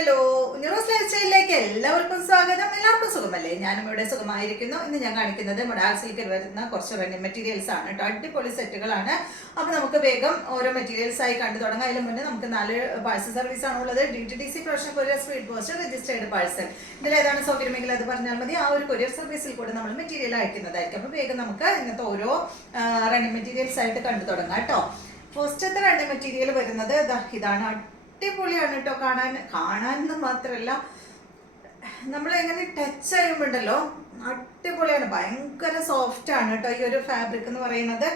Hello, ന്യൂറോസ് life സ്റ്റൈലിലേക്ക് എല്ലാവർക്കും സ്വാഗതം. എല്ലാവർക്കും സുഖമല്ലേ? ഞാനും ഇവിടെ സുഖമായിരിക്കുന്നു. ഇന്ന് ഞാൻ കാണിക്കുന്നത് മൊഡാൾ സിൽക്കിൽ വരുന്ന കുറച്ച് റണ്ണിങ് മെറ്റീരിയൽസ് ആണ് കേട്ടോ. അടിപൊളി സെറ്റുകളാണ്. അപ്പോൾ നമുക്ക് വേഗം ഓരോ മെറ്റീരിയൽസ് ആയി കണ്ടു തുടങ്ങാം. അതിന് മുന്നേ നമുക്ക് 4 പാഴ്സൽ സർവീസ് ആണുള്ളത്. DTDC professional courier speed post registered parcel. ഇതിൽ ഏതാണ് സൗകര്യമെങ്കിൽ അത് പറഞ്ഞാൽ മതി. ആ ഒരു കൊറിയർ സർവീസിൽ കൂടെ നമ്മൾ മെറ്റീരിയൽ അയക്കുന്നതായിരിക്കും. അപ്പോൾ വേഗം നമുക്ക് ഇന്നത്തെ ഓരോ റണ്ണിങ് മെറ്റീരിയൽസ് ആയിട്ട് കണ്ടു തുടങ്ങാം കേട്ടോ. ഫസ്റ്റത്തെ റണ്ണിങ് മെറ്റീരിയൽ വരുന്നത് ഇതാണ്. അടിപൊളിയാണ് കേട്ടോ. കാണാനെന്ന് മാത്രമല്ല, നമ്മൾ എങ്ങനെ ടച്ച് ചെയ്യുമ്പോണ്ടല്ലോ അടിപൊളിയാണ്. ഭയങ്കര സോഫ്റ്റ് ആണ് കേട്ടോ ഈ ഒരു ഫാബ്രിക് എന്ന് പറയുന്നത്.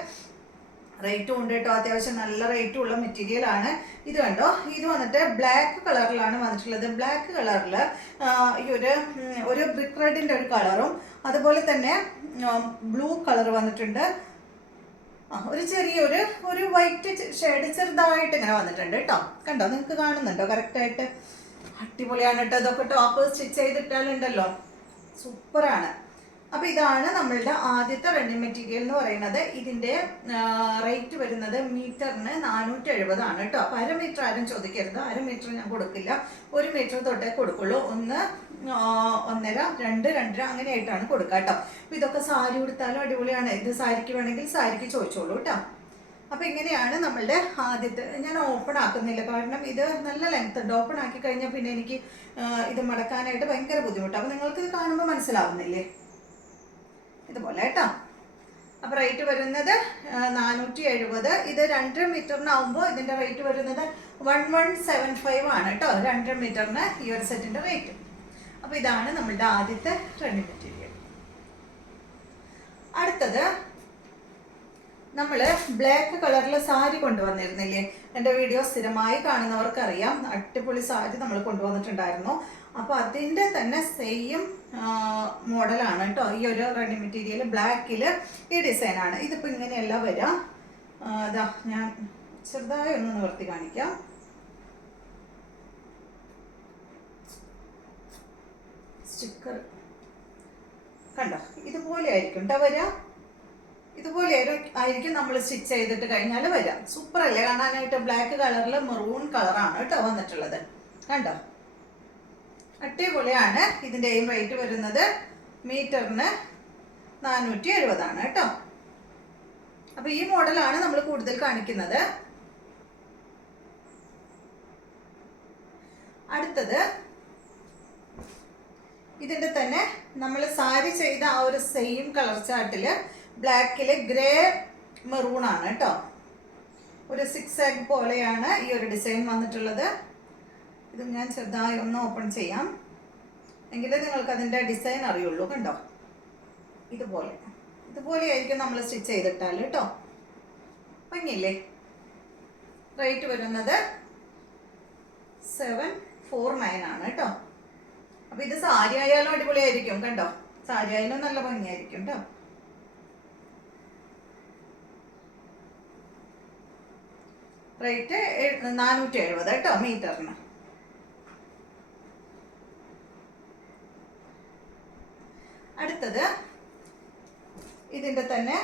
റേറ്റും ഉണ്ട് കേട്ടോ, അത്യാവശ്യം നല്ല റേറ്റും ഉള്ള മെറ്റീരിയൽ ആണ്. ഇത് കണ്ടോ, ഇത് വന്നിട്ട് ബ്ലാക്ക് കളറിലാണ് വന്നിട്ടുള്ളത്. ബ്ലാക്ക് കളറിൽ ഈ ഒരു ബ്രിക്ക് റെഡിൻ്റെ ഒരു കളറും അതുപോലെ തന്നെ ബ്ലൂ കളർ വന്നിട്ടുണ്ട്. ഒരു ചെറിയൊരു വൈറ്റ് ഷെയ്ഡ് ചെറുതായിട്ട് ഇങ്ങനെ വന്നിട്ടുണ്ട് കേട്ടോ. കണ്ടോ, നിങ്ങൾക്ക് കാണുന്നുണ്ടോ കറക്റ്റായിട്ട്? അടിപൊളിയാണ് കേട്ടോ. ഇതൊക്കെ ടോപ്പ് സ്റ്റിച്ച് ചെയ്തിട്ടാലുണ്ടല്ലോ സൂപ്പറാണ്. അപ്പോൾ ഇതാണ് നമ്മളുടെ ആദ്യത്തെ റണ്ണിങ് മെറ്റീരിയൽ എന്ന് പറയുന്നത്. ഇതിൻ്റെ റേറ്റ് വരുന്നത് മീറ്ററിന് 470 ആണ് കേട്ടോ. അപ്പോൾ 1/2 മീറ്റർ ആരും ചോദിക്കരുത്. 1/2 മീറ്റർ ഞാൻ കൊടുക്കില്ല. 1 മീറ്റർ തൊട്ടേ കൊടുക്കുള്ളൂ. 1, 1.5, 2, 2.5 അങ്ങനെയായിട്ടാണ് കൊടുക്കുക കേട്ടോ. അപ്പോൾ ഇതൊക്കെ സാരി ഉടുത്താലും അടിപൊളിയാണ്. ഇത് സാരിക്ക് വേണമെങ്കിൽ സാരിക്ക് ചോദിച്ചോളൂ കേട്ടോ. അപ്പോൾ ഇങ്ങനെയാണ് നമ്മളുടെ ആദ്യത്തെ. ഞാൻ ഓപ്പൺ ആക്കുന്നില്ല, കാരണം ഇത് നല്ല ലെങ്ത് ഉണ്ട്. ഓപ്പൺ ആക്കി കഴിഞ്ഞാൽ പിന്നെ എനിക്ക് ഇത് മടക്കാനായിട്ട് ഭയങ്കര ബുദ്ധിമുട്ടാണ്. അപ്പോൾ നിങ്ങൾക്ക് ഇത് കാണുമ്പോൾ മനസ്സിലാവുന്നില്ലേ? ഇതുപോലെ കേട്ടോ. അപ്പോൾ റേറ്റ് വരുന്നത് 470. ഇത് 2.5 മീറ്ററിനാവുമ്പോൾ ഇതിൻ്റെ റേറ്റ് വരുന്നത് 1175 ആണ് കേട്ടോ. 2.5 മീറ്ററിന് ഈ ഒരു സെറ്റിൻ്റെ റേറ്റ്. അപ്പോൾ ഇതാണ് നമ്മളുടെ ആദ്യത്തെ റണ്ണിങ് മെറ്റീരിയൽ. അടുത്തത് നമ്മൾ ബ്ലാക്ക് കളറിൽ സാരി കൊണ്ടുവന്നിരുന്നില്ലേ? എൻ്റെ വീഡിയോ സ്ഥിരമായി കാണുന്നവർക്കറിയാം. അടിപൊളി സാരി നമ്മൾ കൊണ്ടുവന്നിട്ടുണ്ടായിരുന്നു. അപ്പോൾ അതിൻ്റെ തന്നെ സെയിം മോഡലാണ് കേട്ടോ ഈ ഒരു റണ്ണിങ് മെറ്റീരിയൽ. ബ്ലാക്കിൽ ഈ ഡിസൈനാണ്. ഇതിപ്പോൾ ഇങ്ങനെയല്ല വരിക. ഇതാ ഞാൻ ചെറുതായി ഒന്ന് നിവർത്തി കാണിക്കാം. സ്റ്റിക്കർ കണ്ടോ, ഇതുപോലെ ആയിരിക്കും കേട്ടോ വരിക. ഇതുപോലെ ആയിരിക്കും നമ്മൾ സ്റ്റിച്ച് ചെയ്തിട്ട് കഴിഞ്ഞാൽ വരാം. സൂപ്പർ അല്ലേ കാണാനായിട്ട്? ബ്ലാക്ക് കളറിൽ മെറൂൺ കളറാണ് കേട്ടോ വന്നിട്ടുള്ളത്. കണ്ടോ, അടിപൊളിയാണ്. ഇതിൻ്റെയും റേറ്റ് വരുന്നത് മീറ്ററിന് 470 ആണ് കേട്ടോ. അപ്പോൾ ഈ മോഡലാണ് നമ്മൾ കൂടുതൽ കാണിക്കുന്നത്. അടുത്തത് ഇതിൻ്റെ തന്നെ നമ്മൾ സാരി ചെയ്ത ആ ഒരു സെയിം കളർ ചാർട്ടിൽ ബ്ലാക്കിൽ ഗ്രേ മെറൂൺ ആണ് കേട്ടോ. ഒരു 6 എഗ് പോലെയാണ് ഈ ഒരു ഡിസൈൻ വന്നിട്ടുള്ളത്. ഇത് ഞാൻ ചെറുതായി ഒന്ന് ഓപ്പൺ ചെയ്യാം, എങ്കിലേ നിങ്ങൾക്ക് അതിൻ്റെ ഡിസൈൻ അറിയുള്ളൂ. കണ്ടോ, ഇതുപോലെയായിരിക്കും നമ്മൾ സ്റ്റിച്ച് ചെയ്തിട്ടാൽ കേട്ടോ. ഭംഗിയില്ലേ? റേറ്റ് വരുന്നത് 749 ആണ് കേട്ടോ. അപ്പോൾ ഇത് സാരി ആയാലും അടിപൊളിയായിരിക്കും. കണ്ടോ, സാരി ആയാലും നല്ല ഭംഗിയായിരിക്കും കേട്ടോ. റേറ്റ് 470 കേട്ടോ മീറ്ററിന്. അടുത്തത് ഇതിൻ്റെ തന്നെ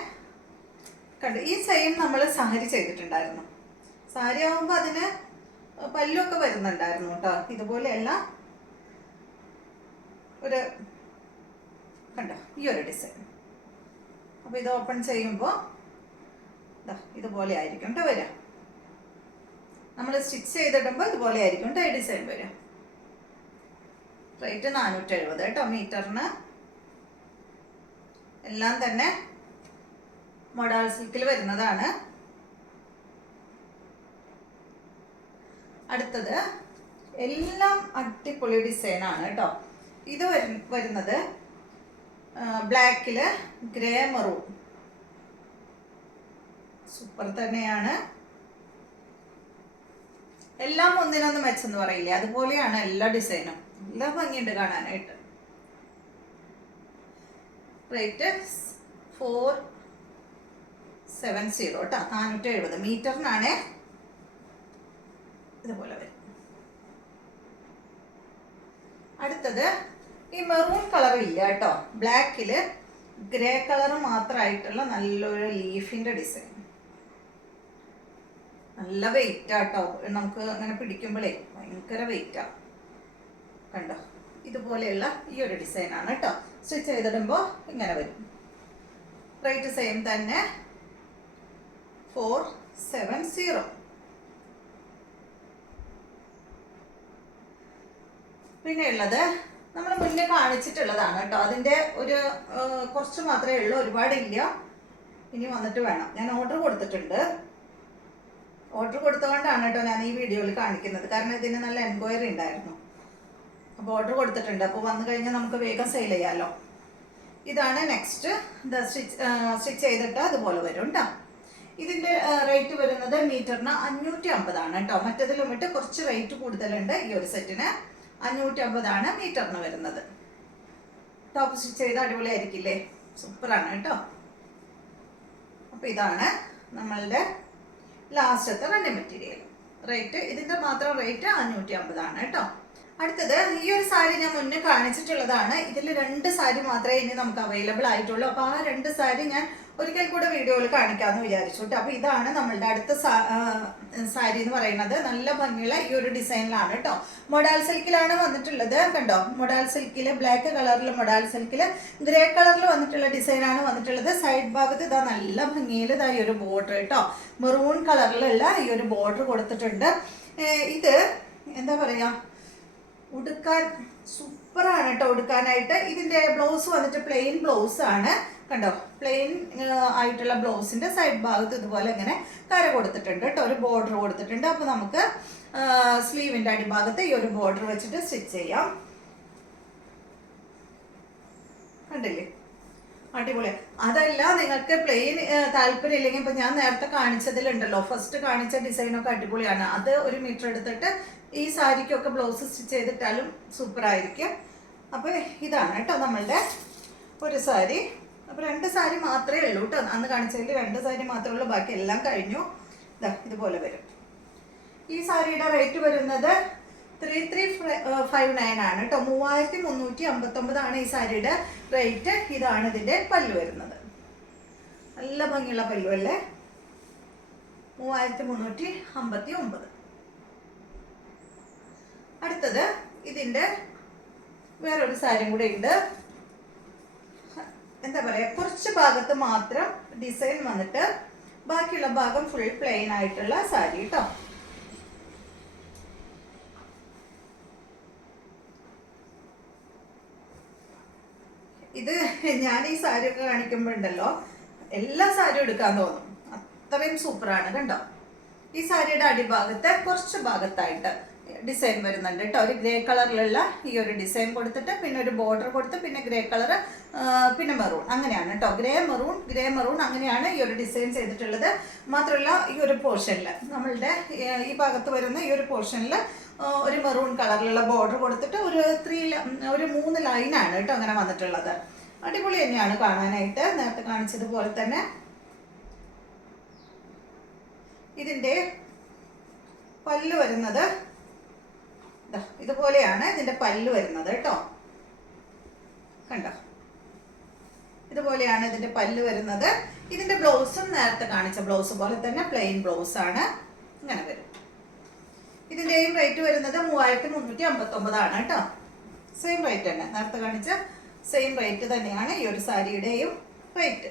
കണ്ടു, ഈ സെയിം നമ്മൾ സാരി ചെയ്തിട്ടുണ്ടായിരുന്നു. സാരി ആകുമ്പോൾ അതിന് പല്ലൊക്കെ വരുന്നുണ്ടായിരുന്നു കേട്ടോ. ഇതുപോലെയല്ല, കണ്ടോ ഈ ഒരു ഡിസൈൻ. അപ്പോൾ ഇത് ഓപ്പൺ ചെയ്യുമ്പോൾ ഇതുപോലെ ആയിരിക്കും കേട്ടോ വരിക. നമ്മൾ സ്റ്റിച്ച് ചെയ്തിടുമ്പോൾ ഇതുപോലെ ആയിരിക്കും കേട്ടോ ഈ ഡിസൈൻ വരിക. റേറ്റ് 470 കേട്ടോ മീറ്ററിന്. എല്ലാം തന്നെ മൊഡാൾ സിൽക്കിൽ വരുന്നതാണ്. അടുത്തത് എല്ലാം അടിപൊളി ഡിസൈനാണ് കേട്ടോ. ഇത് വരുന്നത് ബ്ലാക്കിൽ ഗ്രേ മെറൂൺ. സൂപ്പർ തന്നെയാണ്. എല്ലാം ഒന്നിനൊന്നും മെച്ചെന്ന് പറയില്ലേ, അതുപോലെയാണ് എല്ലാ ഡിസൈനും. എല്ലാ ഭംഗിയുണ്ട് കാണാനായിട്ട്. റേറ്റ് 470 കേട്ടോ. 470 മീറ്ററിനാണ് ഇതുപോലെ വരും. അടുത്തത് ഈ മെറൂൺ കളർ ഇല്ല കേട്ടോ. ബ്ലാക്കിൽ ഗ്രേ കളർ മാത്രമായിട്ടുള്ള നല്ലൊരു ലീഫിൻ്റെ ഡിസൈൻ. നല്ല വെയിറ്റ് ആട്ടോ, നമുക്ക് അങ്ങനെ പിടിക്കുമ്പോഴേ ഭയങ്കര വെയിറ്റാണ്. കണ്ടോ, ഇതുപോലെയുള്ള ഈ ഒരു ഡിസൈനാണ് കേട്ടോ. സ്റ്റിച്ച് ചെയ്തിടുമ്പോൾ ഇങ്ങനെ വരും. റേറ്റ് സെയിം തന്നെ 470. പിന്നെ ഉള്ളത് നമ്മൾ മുന്നേ കാണിച്ചിട്ടുള്ളതാണ് കേട്ടോ. അതിൻ്റെ ഒരു കുറച്ച് മാത്രമേ ഉള്ളൂ, ഒരുപാടില്ല. ഇനി വന്നിട്ട് വേണം. ഞാൻ ഓർഡർ കൊടുത്തിട്ടുണ്ട്. ഓർഡർ കൊടുത്തുകൊണ്ടാണ് കേട്ടോ ഞാൻ ഈ വീഡിയോയിൽ കാണിക്കുന്നത്. കാരണം ഇതിന് നല്ല എൻക്വയറി ഉണ്ടായിരുന്നു. അപ്പോൾ ഓർഡർ കൊടുത്തിട്ടുണ്ട്. അപ്പോൾ വന്നു കഴിഞ്ഞാൽ നമുക്ക് വേഗം സെയിൽ ചെയ്യാമല്ലോ. ഇതാണ് നെക്സ്റ്റ്. സ്റ്റിച്ച് ചെയ്തിട്ട് അതുപോലെ വരും കേട്ടോ. ഇതിൻ്റെ റേറ്റ് വരുന്നത് മീറ്ററിന് 550 കേട്ടോ. മറ്റേതിലും വിട്ട് കുറച്ച് റേറ്റ് കൂടുതലുണ്ട്. ഈ ഒരു സെറ്റിന് 550 മീറ്ററിന് വരുന്നത്. ടോപ്പ് സ്റ്റിച്ച് ചെയ്ത് അടിപൊളിയായിരിക്കില്ലേ? സൂപ്പറാണ് കേട്ടോ. അപ്പോൾ ഇതാണ് നമ്മളുടെ ലാസ്റ്റത്തെ റണ്ണിങ് മെറ്റീരിയൽ. റേറ്റ് ഇതിൻ്റെ മാത്രം റേറ്റ് 550 കേട്ടോ. അടുത്തത് ഈ ഒരു സാരി ഞാൻ മുന്നേ കാണിച്ചിട്ടുള്ളതാണ്. ഇതിൽ 2 സാരി മാത്രമേ ഇനി നമുക്ക് അവൈലബിൾ ആയിട്ടുള്ളൂ. അപ്പോൾ ആ 2 സാരി ഞാൻ ഒരിക്കൽ കൂടെ വീഡിയോയിൽ കാണിക്കാമെന്ന് വിചാരിച്ചു കേട്ടോ. അപ്പോൾ ഇതാണ് നമ്മളുടെ അടുത്ത സാരി എന്ന് പറയുന്നത്. നല്ല ഭംഗിയുള്ള ഈ ഒരു ഡിസൈനിലാണ് കേട്ടോ. മൊഡാൽ സിൽക്കിലാണ് വന്നിട്ടുള്ളത്. കണ്ടോ, മൊഡാൽ സിൽക്കിൽ ബ്ലാക്ക് കളറിൽ, മൊഡാൽ സിൽക്കിൽ ഗ്രേ കളറിൽ വന്നിട്ടുള്ള ഡിസൈനാണ് വന്നിട്ടുള്ളത്. സൈഡ് ഭാഗത്ത് ഇതാ നല്ല ഭംഗിയിൽ ഇതാ ഈ ഒരു ബോർഡർ കേട്ടോ. മെറൂൺ കളറിലുള്ള ഈ ഒരു ബോർഡർ കൊടുത്തിട്ടുണ്ട്. ഇത് എന്താ പറയുക, ഉടുക്കാൻ സൂപ്പറാണ് കേട്ടോ. ഉടുക്കാനായിട്ട് ഇതിൻ്റെ ബ്ലൗസ് വന്നിട്ട് പ്ലെയിൻ ബ്ലൗസ് ആണ്. കണ്ടോ, പ്ലെയിൻ ആയിട്ടുള്ള ബ്ലൗസിൻ്റെ സൈഡ് ഭാഗത്ത് ഇതുപോലെ ഇങ്ങനെ കര കൊടുത്തിട്ടുണ്ട് കേട്ടോ. ഒരു ബോർഡർ കൊടുത്തിട്ടുണ്ട്. അപ്പോൾ നമുക്ക് സ്ലീവിൻ്റെ അടിഭാഗത്ത് ഈ ഒരു ബോർഡർ വെച്ചിട്ട് സ്റ്റിച്ച് ചെയ്യാം. കണ്ടില്ലേ, അടിപൊളി. അതല്ല നിങ്ങൾക്ക് പ്ലെയിൻ താല്പര്യം ഇല്ലെങ്കിൽ ഇപ്പം ഞാൻ നേരത്തെ കാണിച്ചതിലുണ്ടല്ലോ, ഫസ്റ്റ് കാണിച്ച ഡിസൈനൊക്കെ അടിപൊളിയാണ്. അത് 1 മീറ്റർ എടുത്തിട്ട് ഈ സാരിക്കൊക്കെ ബ്ലൗസ് സ്റ്റിച്ച് ചെയ്തിട്ടാലും സൂപ്പറായിരിക്കും. അപ്പോൾ ഇതാണ് കേട്ടോ നമ്മളുടെ ഒരു സാരി. അപ്പോൾ 2 സാരി മാത്രമേ ഉള്ളൂ കേട്ടോ. അന്ന് കാണിച്ചതിൽ 2 സാരി മാത്രമേ ഉള്ളൂ. ബാക്കി എല്ലാം കഴിഞ്ഞു. ഇതുപോലെ വരും. ഈ സാരിയുടെ റേറ്റ് വരുന്നത് 3359 ആണ് കേട്ടോ. 3359 ഈ സാരിയുടെ റേറ്റ്. ഇതാണ് ഇതിൻ്റെ പല്ലു വരുന്നത്. നല്ല ഭംഗിയുള്ള പല്ലു അല്ലേ? 3359. അടുത്തത് ഇതിൻ്റെ വേറൊരു സാരിയും കൂടെ ഉണ്ട്. എന്താ പറയുക, കുറച്ച് ഭാഗത്ത് മാത്രം ഡിസൈൻ വന്നിട്ട് ബാക്കിയുള്ള ഭാഗം ഫുൾ പ്ലെയിൻ ആയിട്ടുള്ള സാരി കേട്ടോ. ഇത് ഞാൻ ഈ സാരിയൊക്കെ കാണിക്കുമ്പോഴുണ്ടല്ലോ എല്ലാ സാരിയും എടുക്കാൻ തോന്നും. അത്രയും സൂപ്പറാണ് കണ്ടോ. ഈ സാരിയുടെ അടിഭാഗത്ത് കുറച്ച് ഭാഗത്തായിട്ട് ഡിസൈൻ വരുന്നുണ്ട് കേട്ടോ. ഒരു ഗ്രേ കളറിലുള്ള ഈ ഒരു ഡിസൈൻ കൊടുത്തിട്ട് പിന്നെ ഒരു ബോർഡർ കൊടുത്ത് പിന്നെ ഗ്രേ കളർ പിന്നെ മെറൂൺ, അങ്ങനെയാണ് കേട്ടോ. ഗ്രേ മെറൂൺ അങ്ങനെയാണ് ഈ ഒരു ഡിസൈൻ ചെയ്തിട്ടുള്ളത്. മാത്രമല്ല ഈ ഒരു പോർഷനിൽ നമ്മളുടെ ഈ ഭാഗത്ത് വരുന്ന ഈ ഒരു പോർഷനിൽ ഒരു മെറൂൺ കളറിലുള്ള ബോർഡർ കൊടുത്തിട്ട് ഒരു 3 ലൈനാണ് കേട്ടോ അങ്ങനെ വന്നിട്ടുള്ളത്. അടിപൊളി തന്നെയാണ് കാണാനായിട്ട്. നേരത്തെ കാണിച്ചതുപോലെ തന്നെ ഇതിൻ്റെ പല്ല് വരുന്നത് ഇതുപോലെയാണ്. ഇതിൻ്റെ പല്ല് വരുന്നത് കേട്ടോ. കണ്ടോ, ഇതുപോലെയാണ് ഇതിൻ്റെ പല്ല് വരുന്നത്. ഇതിൻ്റെ ബ്ലൗസും നേരത്തെ കാണിച്ച ബ്ലൗസ് പോലെ തന്നെ പ്ലെയിൻ ബ്ലൗസ് ആണ്. ഇങ്ങനെ വരും. ഇതിൻ്റെയും റേറ്റ് വരുന്നത് 3359 കേട്ടോ. സെയിം റേറ്റ് തന്നെ, നേരത്തെ കാണിച്ച സെയിം റേറ്റ് തന്നെയാണ് ഈ ഒരു സാരിയുടെയും റേറ്റ്.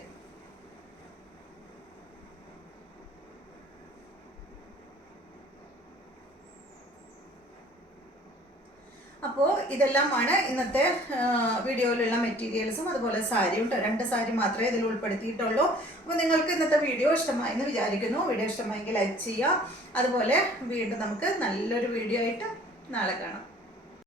അപ്പോൾ ഇതെല്ലാമാണ് ഇന്നത്തെ വീഡിയോയിലുള്ള മെറ്റീരിയൽസും അതുപോലെ സാരിയും. 2 സാരി മാത്രമേ ഇതിൽ ഉൾപ്പെടുത്തിയിട്ടുള്ളൂ. അപ്പോൾ നിങ്ങൾക്ക് ഇന്നത്തെ വീഡിയോ ഇഷ്ടമായി എന്ന് വിചാരിക്കുന്നു. വീഡിയോ ഇഷ്ടമായെങ്കിൽ ലൈക്ക് ചെയ്യുക. അതുപോലെ വീണ്ടും നമുക്ക് നല്ലൊരു വീഡിയോ ആയിട്ട് നാളെ കാണാം.